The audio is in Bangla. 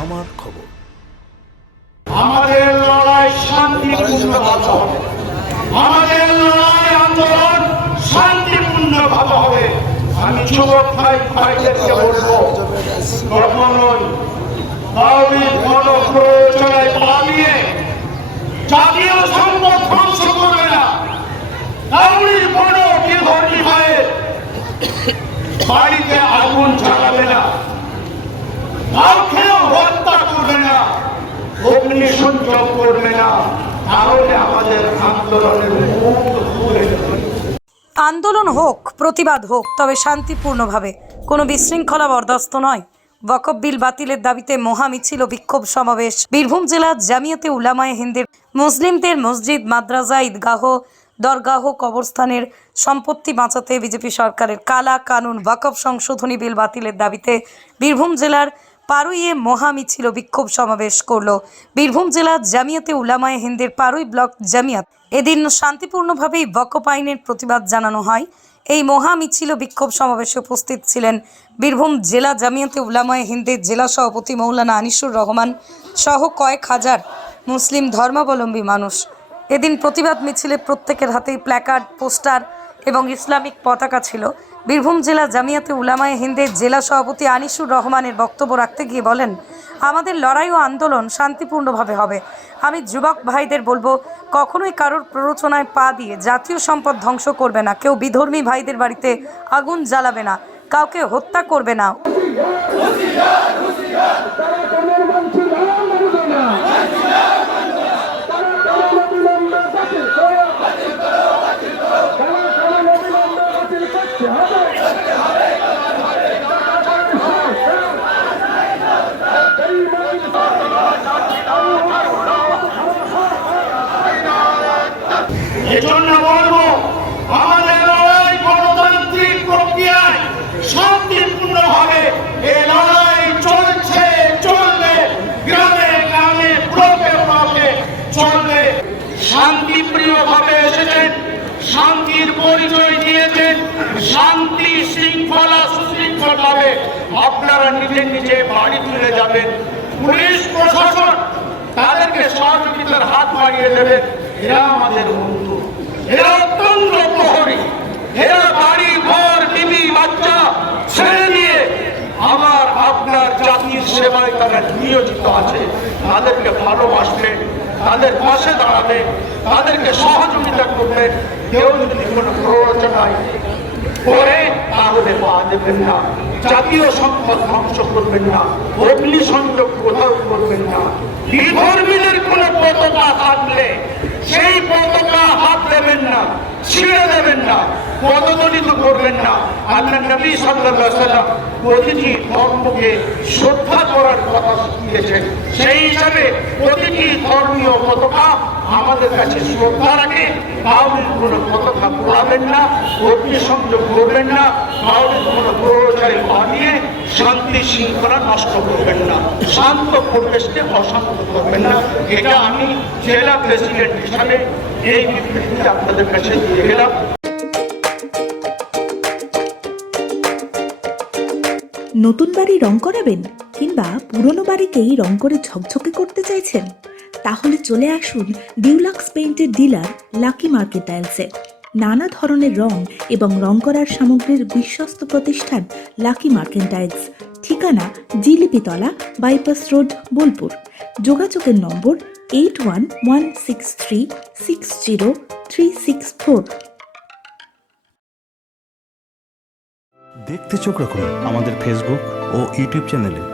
আমার খবর। আমাদের লড়াই শান্তিপূর্ণ হবে। আমাদের লড়াই আন্দোলন শান্তিপূর্ণ হবে। আমি যুবক ভাই ভাইদেরকে বলব কখনোই কাউরি কোন প্রয়োজনে পালিয়ে জাতীয় সম্পদ ধ্বংস করবে না। কাউরি কোন বিধর্মী ভাইয়ের বাড়িতে আগুন জ্বালাবে না। না অগ্নি সংযোগ করবে না। তাহলে আমাদের আন্দোলনের আন্দোলন হোক, প্রতিবাদ হোক, তবে শান্তিপূর্ণভাবে। কোনো বিশৃঙ্খলা বরদাস্ত নয়। ওয়াকফ বিল বাতিলের দাবিতে মহা মিছিল বিক্ষোভ সমাবেশ। বীরভূম জেলার জামিয়াতে উলামায়ে হিন্দের মুসলিমদের মসজিদ মাদ্রাসা ঈদগাহ, দরগাহ কবরস্থানের সম্পত্তি বাঁচাতে বিজেপি সরকারের কালা কানুন ওয়াকফ সংশোধনী বিল বাতিলের দাবিতে বীরভূম জেলার পারুইয়ে মহা মিছিল বিক্ষোভ সমাবেশ করল। বীরভূম জেলার জামিয়াতে উলামায়ে হিন্দের পারুই ব্লক জামিয়াত। এদিন শান্তিপূর্ণভাবেই ওয়াকফ আইনের প্রতিবাদ জানানো হয়। এই মহা মিছিল বিক্ষোভ সমাবেশে উপস্থিত ছিলেন বীরভূম জেলা জামিয়াতে উলামায়ে হিন্দের জেলা সভাপতি মৌলানা আনিসুর রহমান সহ কয়েক হাজার মুসলিম ধর্মাবলম্বী মানুষ। এদিন প্রতিবাদ মিছিলে প্রত্যেকের হাতেই প্ল্যাকার্ড, পোস্টার এবং ইসলামিক পতাকা ছিল। বীরভূম জেলা জামিয়াতে উলামায়ে হিন্দের জেলা সভাপতি আনিসুর রহমানের বক্তব্য রাখতে গিয়ে বলেন, আমাদের লড়াই ও আন্দোলন শান্তিপূর্ণভাবে হবে। আমি যুবক ভাইদের বলব, কখনোই কারোর প্ররোচনায় পা দিয়ে জাতীয় সম্পদ ধ্বংস করবে না। কেউ বিধর্মী ভাইদের বাড়িতে আগুন জ্বালাবে না, কাউকে হত্যা করবে না। এজন্য বলব, আমাদের লড়াই গণতান্ত্রিক প্রক্রিয়ায় শান্তিপূর্ণ ভাবে এ লড়াই চলছে, চলবে, গ্রামে গ্রামে, ব্লকে ব্লকে চলবে। শান্তিপ্রিয় ভাবে এসেছেন, শান্তির পরিচয় দিয়েছেন, শান্তি শৃঙ্খলা সুশৃঙ্খল ভাবে আপনারা নিজে নিজে বাড়ি ফিরে যাবেন। পুলিশ প্রশাসন তাদেরকে সহযোগিতার হাত বাড়িয়ে দেবেন এরা আমাদের বন্ধু। এরা অত্যন্ত প্রহরী। এরা বাড়ি, ঘর, বিবি, বাচ্চা ছেড়ে দিয়ে আমার আপনার জাতির সেবায় তারা নিয়োজিত আছে। তাদেরকে ভালোবাসবেন তাদের পাশে দাঁড়াবে তাদেরকে সহযোগিতা করবেন কেউ যদি কোনো প্ররোচনায় করে তাহলে পা দেবেন না। জাতীয় সম্পদ ধ্বংস করবেন না। অগ্নি সংযোগ কোথাও করবেন না। বিধর্মীদের কোনো পতাকা থাকলে সেই পতাকা হাত দেবেন না, ছিঁড়ে দেবেন না, পদদলিত করবেন না। আল্লাহ নবী সাল্লাল্লাহু সাল্লাম প্রতিটি ধর্মকে শ্রদ্ধা করার কথা হিসাবে প্রতিটি ধর্মীয় পতাকা আমাদের কাছে শ্রদ্ধা রাখে। কাউরির কোনো পতাকা পোড়াবেন না অগ্নি সংযোগ করবেন না কাউরির কোনো প্রচারে বানিয়ে শান্তি শৃঙ্খলা নষ্ট করবেন না, শান্ত পরিবেশকে অশান্ত করবেন না। এটা আমি জেলা প্রেসিডেন্ট হিসাবে এই বিবৃতি আপনাদের কাছে দিয়ে গেলাম। নতুন বাড়ি রং করাবেন? কিংবা পুরনো বাড়িকেই রং করে ঝকঝকে করতে চাইছেন? তাহলে চলে আসুন ডিউলাক্স পেইন্টের ডিলার লাকি মার্কেট টাইলসে। নানা ধরনের রং এবং রং করার সামগ্রীর বিশ্বস্ত প্রতিষ্ঠান লাকি মার্কেন্টাইলস ঠিকানা জিলিপিতলা, বাইপাস রোড, বোলপুর। যোগাযোগের নম্বর eight one one six three six zero three six four. দেখতে চোখ রাখুন আমাদের ফেসবুক ও ইউটিউব চ্যানেলে